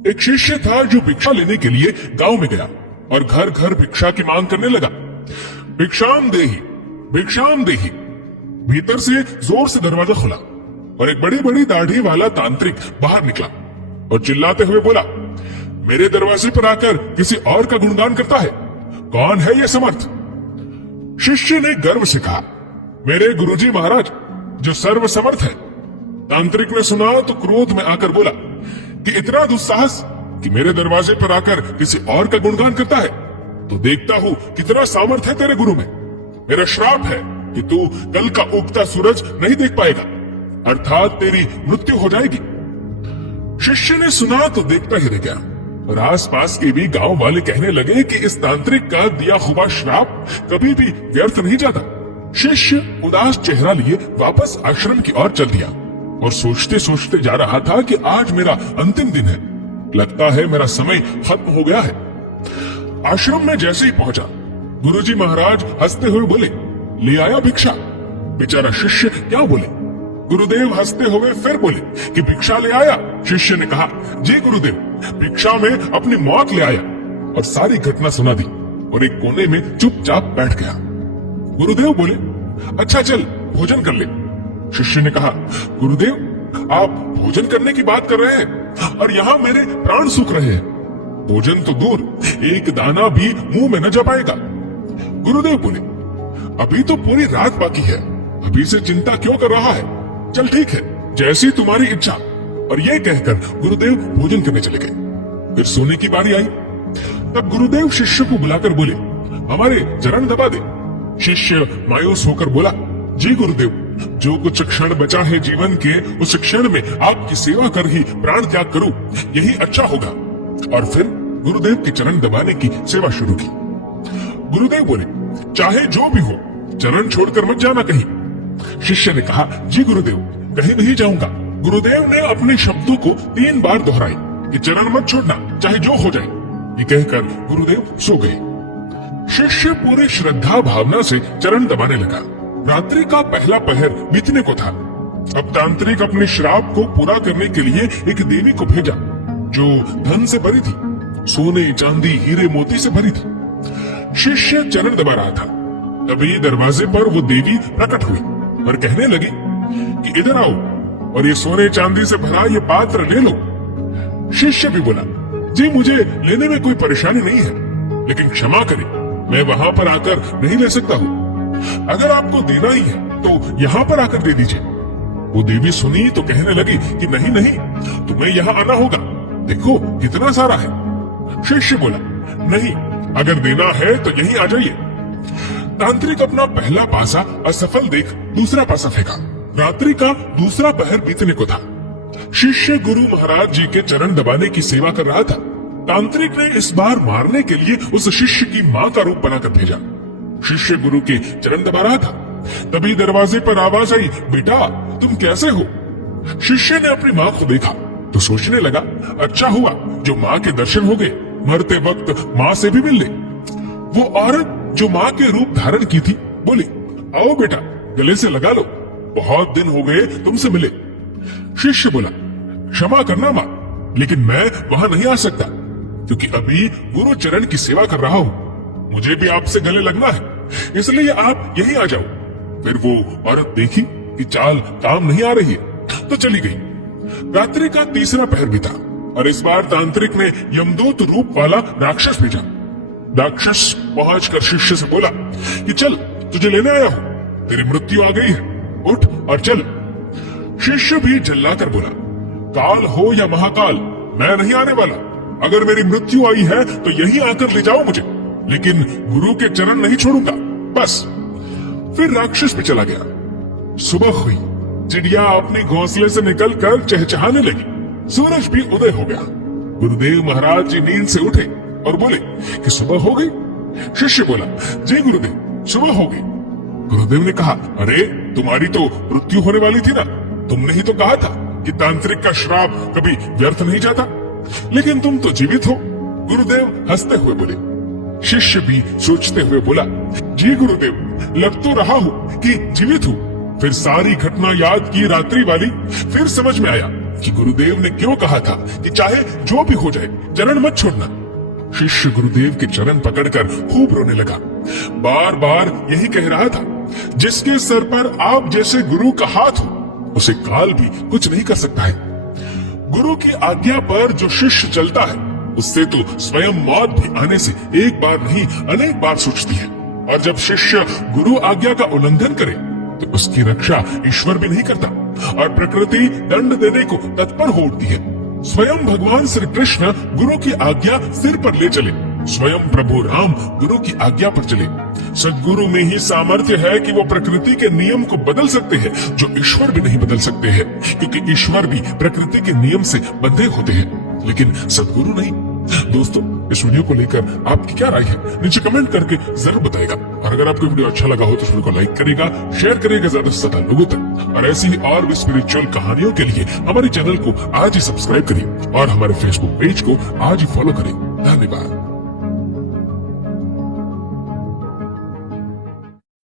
एक शिष्य था जो भिक्षा लेने के लिए गांव में गया और घर घर भिक्षा की मांग करने लगा। भिक्षाम देही, भिक्षाम देही। भीतर से जोर से दरवाजा खुला और एक बड़ी बड़ी दाढ़ी वाला तांत्रिक बाहर निकला और चिल्लाते हुए बोला, मेरे दरवाजे पर आकर किसी और का गुणगान करता है, कौन है ये समर्थ? शिष्य ने गर्व से कहा, मेरे गुरुजी महाराज जो सर्व समर्थ है। तांत्रिक ने सुना तो क्रोध में आकर बोला कि इतना दुस्साहस कि मेरे दरवाजे पर आकर किसी और का गुणगान करता है, तो देखता हूं कितना सामर्थ्य है तेरे गुरु में। मेरा श्राप है कि तू कल का उगता सूरज नहीं देख पाएगा, अर्थात तेरी मृत्यु हो जाएगी। शिष्य ने सुना तो देखता ही रह गया और आसपास के भी गांव वाले कहने लगे कि इस तांत्रिक का दिया हुआ श्राप कभी भी व्यर्थ नहीं जाता। शिष्य उदास चेहरा लिए वापस आश्रम की ओर चल दिया और सोचते सोचते जा रहा था कि आज मेरा अंतिम दिन है, लगता है मेरा समय खत्म हो गया है। आश्रम में जैसे ही पहुंचा, गुरुजी महाराज हंसते हुए बोले, ले आया भिक्षा? बेचारा शिष्य क्या बोले। गुरुदेव हंसते हुए फिर बोले कि भिक्षा ले आया? शिष्य ने कहा, जी गुरुदेव, भिक्षा में अपनी मौत ले आया, और सारी घटना सुना दी और एक कोने में चुपचाप बैठ गया। गुरुदेव बोले, अच्छा चल भोजन कर ले। शिष्य ने कहा, गुरुदेव आप भोजन करने की बात कर रहे हैं और यहाँ मेरे प्राण सूख रहे हैं। भोजन तो दूर, एक दाना भी मुंह में न जा पाएगा। गुरुदेव बोले, अभी तो पूरी रात बाकी है, अभी से चिंता क्यों कर रहा है? चल ठीक है, जैसी तुम्हारी इच्छा। और ये कहकर गुरुदेव भोजन करने चले गए। फिर सोने की बारी आई, तब गुरुदेव शिष्य को बुलाकर बोले, हमारे चरण दबा दे। शिष्य मायूस होकर बोला, जी गुरुदेव, जो कुछ क्षण बचा है जीवन के, उस क्षण में आपकी सेवा कर ही प्राण त्याग करूं, यही अच्छा होगा। और फिर गुरुदेव के चरण दबाने की सेवा शुरू की। गुरुदेव बोले, चाहे जो भी हो, चरण छोड़कर मत जाना कहीं। शिष्य ने कहा, जी गुरुदेव, कहीं नहीं जाऊंगा। गुरुदेव ने अपने शब्दों को 3 बार दोहराए कि चरण मत छोड़ना, चाहे जो हो जाए। ये कहकर गुरुदेव सो गए। शिष्य पूरी श्रद्धा भावना से चरण दबाने लगा। रात्रि का पहला पहर बीतने को था। अब तांत्रिक अपने श्राप को पूरा करने के लिए एक देवी को भेजा जो धन से भरी थी, सोने चांदी हीरे मोती से भरी थी। शिष्य चरण दबा रहा था, तभी दरवाजे पर वो देवी प्रकट हुई और कहने लगी कि इधर आओ और ये सोने चांदी से भरा ये पात्र ले लो। शिष्य भी बोला, जी मुझे लेने में कोई परेशानी नहीं है, लेकिन क्षमा करें, मैं वहां पर आकर नहीं ले सकता हूँ। अगर आपको देना ही है तो यहाँ पर आकर दे दीजिए। वो देवी सुनी तो कहने लगी कि नहीं नहीं, तुम्हें यहाँ आना होगा, देखो कितना सारा है। शिष्य बोला, नहीं, अगर देना है तो यहीं आ जाइए। तांत्रिक अपना पहला पासा असफल देख दूसरा पासा फेंका। रात्रि का दूसरा पहर बीतने को था। शिष्य गुरु महाराज जी के चरण दबाने की सेवा कर रहा था। तांत्रिक ने इस बार मारने के लिए उस शिष्य की मां का रूप बनाकर भेजा। शिष्य गुरु के चरण दबा रहा था, तभी दरवाजे पर आवाज आई, बेटा तुम कैसे हो? शिष्य ने अपनी मां को देखा तो सोचने लगा, अच्छा हुआ जो मां के दर्शन हो गए, मरते वक्त मां से भी मिल ले। वो औरत जो मां के रूप धारण की थी बोली, आओ बेटा गले से लगा लो, बहुत दिन हो गए तुमसे मिले। शिष्य बोला, क्षमा करना मां, लेकिन मैं वहां नहीं आ सकता क्योंकि अभी गुरु चरण की सेवा कर रहा हूँ। मुझे भी आपसे गले लगना है, इसलिए आप यहीं आ जाओ। फिर वो औरत देखी कि चाल काम नहीं आ रही है तो चली गई। रात्रि का तीसरा पहर बीता और इस बार तांत्रिक ने यमदूत रूप वाला राक्षस भेजा। राक्षस पहुंचकर शिष्य से बोला कि चल तुझे लेने आया हूं, तेरी मृत्यु आ गई है, उठ और चल। शिष्य भी चिल्लाकर बोला, काल हो या महाकाल, मैं नहीं आने वाला। अगर मेरी मृत्यु आई है तो यहीं आकर ले जाओ मुझे, लेकिन गुरु के चरण नहीं छोड़ूंगा, बस। फिर राक्षस भी चला गया। सुबह हुई, चिड़िया अपने घोंसले से निकलकर चहचहाने लगी, सूरज भी उदय हो गया। गुरुदेव महाराज जी नींद से उठे और बोले कि सुबह हो गई। शिष्य बोला, जी गुरुदेव सुबह हो गई। गुरुदेव ने कहा, अरे तुम्हारी तो मृत्यु होने वाली थी ना, तुमने ही तो कहा था कि तांत्रिक का श्राप कभी व्यर्थ नहीं जाता, लेकिन तुम तो जीवित हो। गुरुदेव हंसते हुए बोले। शिष्य भी सोचते हुए बोला, जी गुरुदेव लग तो रहा हूँ कि जीवित हूँ। फिर सारी घटना याद की रात्रि वाली, फिर समझ में आया कि गुरुदेव ने क्यों कहा था कि चाहे जो भी हो जाए चरण मत छोड़ना। शिष्य गुरुदेव के चरण पकड़कर खूब रोने लगा, बार बार यही कह रहा था, जिसके सर पर आप जैसे गुरु का हाथ हो उसे काल भी कुछ नहीं कर सकता है। गुरु की आज्ञा पर जो शिष्य चलता है उससे तो स्वयं मौत भी आने से एक बार नहीं अनेक बार सोचती है। और जब शिष्य गुरु आज्ञा का उल्लंघन करे तो उसकी रक्षा ईश्वर भी नहीं करता और प्रकृति दंड देने को तत्पर हो उठती है। स्वयं भगवान श्री कृष्ण गुरु की आज्ञा सिर पर ले चले, स्वयं प्रभु राम गुरु की आज्ञा पर चले। सद्गुरु में ही सामर्थ्य है कि वो प्रकृति के नियम को बदल सकते हैं जो ईश्वर भी नहीं बदल सकते हैं, क्योंकि ईश्वर भी प्रकृति के नियम से बंधे होते हैं, लेकिन सद्गुरु नहीं। दोस्तों, इस वीडियो को लेकर आपकी क्या राय है नीचे कमेंट करके जरूर बताएगा। और अगर आपको वीडियो अच्छा लगा हो तो इस वीडियो को लाइक करेगा, शेयर करेगा ज्यादा से ज्यादा लोगों तक। और ऐसी ही और भी स्पिरिचुअल कहानियों के लिए हमारे चैनल को आज ही सब्सक्राइब करिए और हमारे फेसबुक पेज को आज ही फॉलो करें। धन्यवाद।